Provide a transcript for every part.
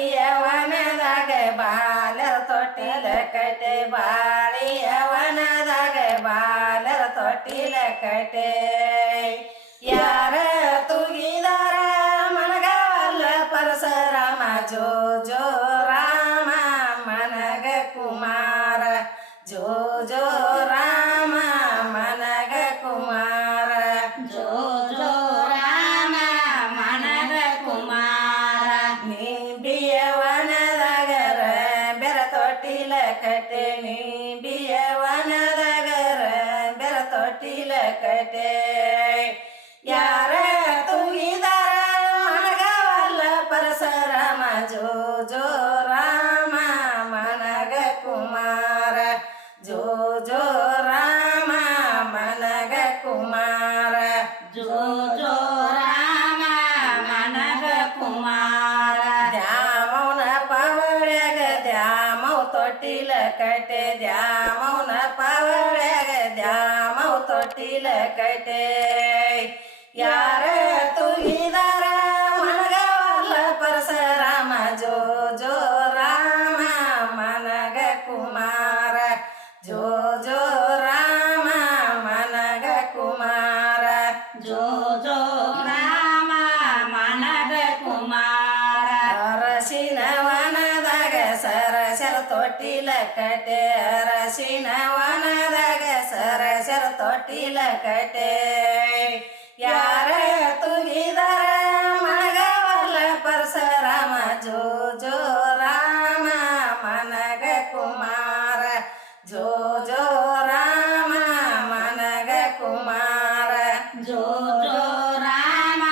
ಬಾಳಿಯವನದಾಗ ಬಾಲರ ತೊಟ್ಟಿಲ ಕಟ್ಟೆ ಬಾಳಿಯವನದಾಗ ಬಾಲರ ತೊಟ್ಟಿಲ ಕಟ್ಟೆ ಯಾರ ತುಗಿದಾರ ಮನಗವಲ್ಲ ಪರಶುರಾಮ ಜೋ ಜೋ ರಾಮ ಮನಗ ಕುಮಾರ ಜೋ ಜೋ ರಾಮ ಮನಗ ಕುಮಾರ ಜೋ ಜೋ ರಾಮ ಮನಗ ಕುಮಾರ ನಿಂಬಿಯವನದಾಗ ಬೆರ ತೊಟ್ಟಿಲ ಕಟ್ಟೆ ನಿಂಬಿಯವನದಾಗ ಬೆರ ತೊಟ್ಟಿಲ ಕಟ್ಟೆ ಯಾರ ತುಗಿದಾರ ಮನಗವಲ್ಲ ಪರಶುರಾಮ ಜೋ ಜೋ ರಾಮ ಮನಗ ಕುಮಾರ ಜೋ ಜೋ ರಾಮ ಮನಗ ಕುಮಾರ ಜೋ ಜೋ ರಾಮ ಮನಗ ಕುಮಾರ ದ್ಯಾಮೌನ ಪವಳ್ಯಾಗ ದ್ಯಾಮೌ ತೊಟ್ಟಿಲ ಕಟ್ಟೆ ದ್ಯಾಮೌನ ಪವಳ್ಯಾಗ ದ್ಯಾಮೌ ತೊಟ್ಟಿಲ ಕಟ್ಟೆ ಯಾರ ತುಗಿದಾರ ಮನಗವಲ್ಲ ಪರಶುರಾಮ ಜೋ ಜೋ ರಾಮ ಮನಗ ಕುಮಾರ ಜೋ ಜೋ ರಾಮ ಮನಗ ಕುಮಾರ ಜೋ ಜೋ ರಾಮ ಮನಗ ಕುಮಾರ ಅರಸಿನವನದಾಗ ಸರಸರ ತೊಟ್ಟಿಲ ಕಟ್ಟೆ ಅರಸಿನವನದಾಗ ಸರಸರ ತೊಟ್ಟಿಲ ಕಟ್ಟೆ ಯಾರ ತುಗಿದಾರ ಮನಗವಲ್ಲ ಪರಶುರಾಮ ಜೋ ಜೋ ರಾಮ ಮನಗ ಕುಮಾರ ಜೋ ಜೋ ರಾಮ ಮನಗ ಕುಮಾರ ಜೋ ಜೋ ರಾಮ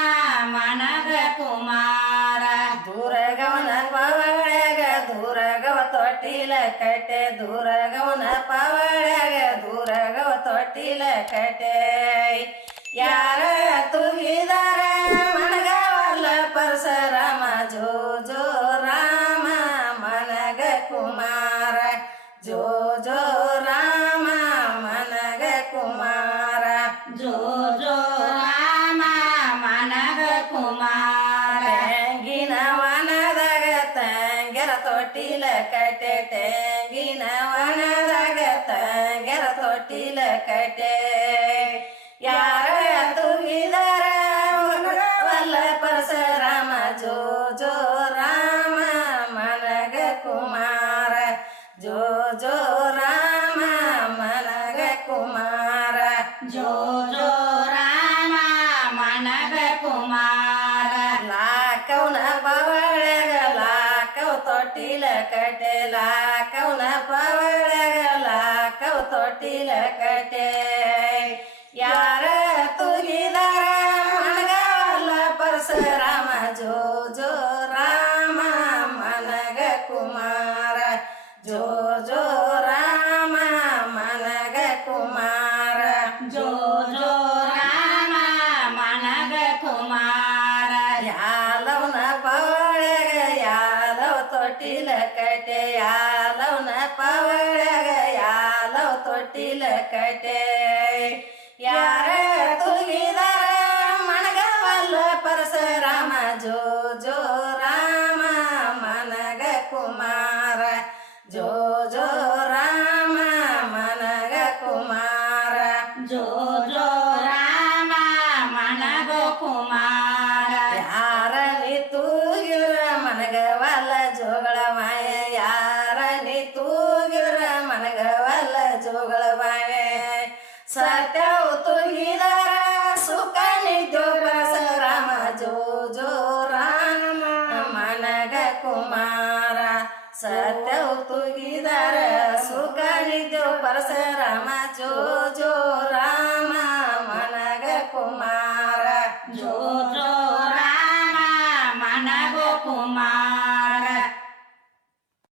ಮನಗ ಕುಮಾರ ದೂರಗವನ ಪವಳ್ಯಾಗ ದೂರಗವ ತೊಟ್ಟಿಲ ಕಟ್ಟೆ ದೂರಗವನ ಪವಳ್ಯಾಗ ದೂರಗವ ತೊಟ್ಟಿಲ ಕಟ್ಟೆ ಯಾರ ತುಗಿದಾರ ಮನಗವಲ್ಲ ಪರಶುರಾಮ ಜೋ ಜೋ ರಾಮ ಮನಗ ಕುಮಾರ ಜೋ ಜೋ ರಾಮ ಮನಗ ಕುಮಾರ ಜೋ ಜೋ ರಾಮ ಮನಗ ಕುಮಾರ ತೆಂಗಿನವನದಾಗ ತಂಗೆರ ತೊಟ್ಟಿಲ ಕಟ್ಟೆ ತೆಂಗಿನವನದಾಗ ತಂಗೆರ ತೊಟ್ಟಿಲ ಕಟ್ಟೆ ಯಾರ ತುಗಿದಾರ ಮನಗವಲ್ಲ ಪರಶುರಾಮ ಜೋ ಜೋ ರಾಮ ಮನಗ ಕುಮಾರ ಜೋ ಜೋ ರಾಮ ಮನಗ ಕುಮಾರ ಜೋ ಜೋ ರಾಮ ಮನಗ ಕುಮಾರ ಲಾಕವನ ಪವಳ್ಯಾಗ ಲಾಕವ ತೊಟ್ಟಿಲ ಕಟ್ಟೆ ಲಾಕವನ ಪವಳ್ಯಾಗ ಲಾಕವ ತೊಟ್ಟಿಲ ಕಟ್ಟೆ ಯಾರ ತುಗಿದಾರ ಮನಗವಲ್ಲ ಪರಶುರಾಮ ಜೋ ಜೋ ರಾಮ ಮನಗ ಕುಮಾರ ಜೋ ಜೋ ರಾಮ ಮನಗ ಕುಮಾರ ಜೋ ಜೋ ರಾಮ ಮನಗ ಕುಮಾರ ಯಾಲವನ ಪವಳ್ಯಾಗ ಯಾಲವ ತೊಟ್ಟಿಲ ಕಟ್ಟೆ ಯಾಲವನ ಪವಳ್ಯಾಗ ಯಾಲವ ತೊಟ್ಟಿಲ ಕಟ್ಟೆ ಯಾರ ತುಗಿದಾರ ಮನಗವಲ್ಲ ಪರಶುರಾಮ ಜೋ ಜೋ ರಾಮ ಮನಗ ಕುಮಾರ ಜೋ ಜೋ ರಾಮ ಮನಗ ಕುಮಾರ ಜೋ ಜೋ ರಾಮ ಮನಗ ಕುಮಾರ ಯಾರ ನೀ ತೂಗಿದ್ರ ಮನಗವಲ್ಲ ಜೋಗಳ ಮಾಯ ಯಾರ ನೀ ತೂಗಿದ್ರ ಮನಗವಲ್ಲ ಜೋಗಳ ಮಾಯ ಸತ್ಯವು ತುಗಿದಾರ ಸುಖ ನಿದ್ಯೋ ಪರಶುರಾಮ ಜೋ ಜೋ ರಾಮ ಮನಗ ಕುಮಾರ ಸತ್ಯವು ತುಗಿದಾರ ಸುಖ ನಿದ್ಯೋ ಪರಶುರಾಮ ಜೋ ಜೋ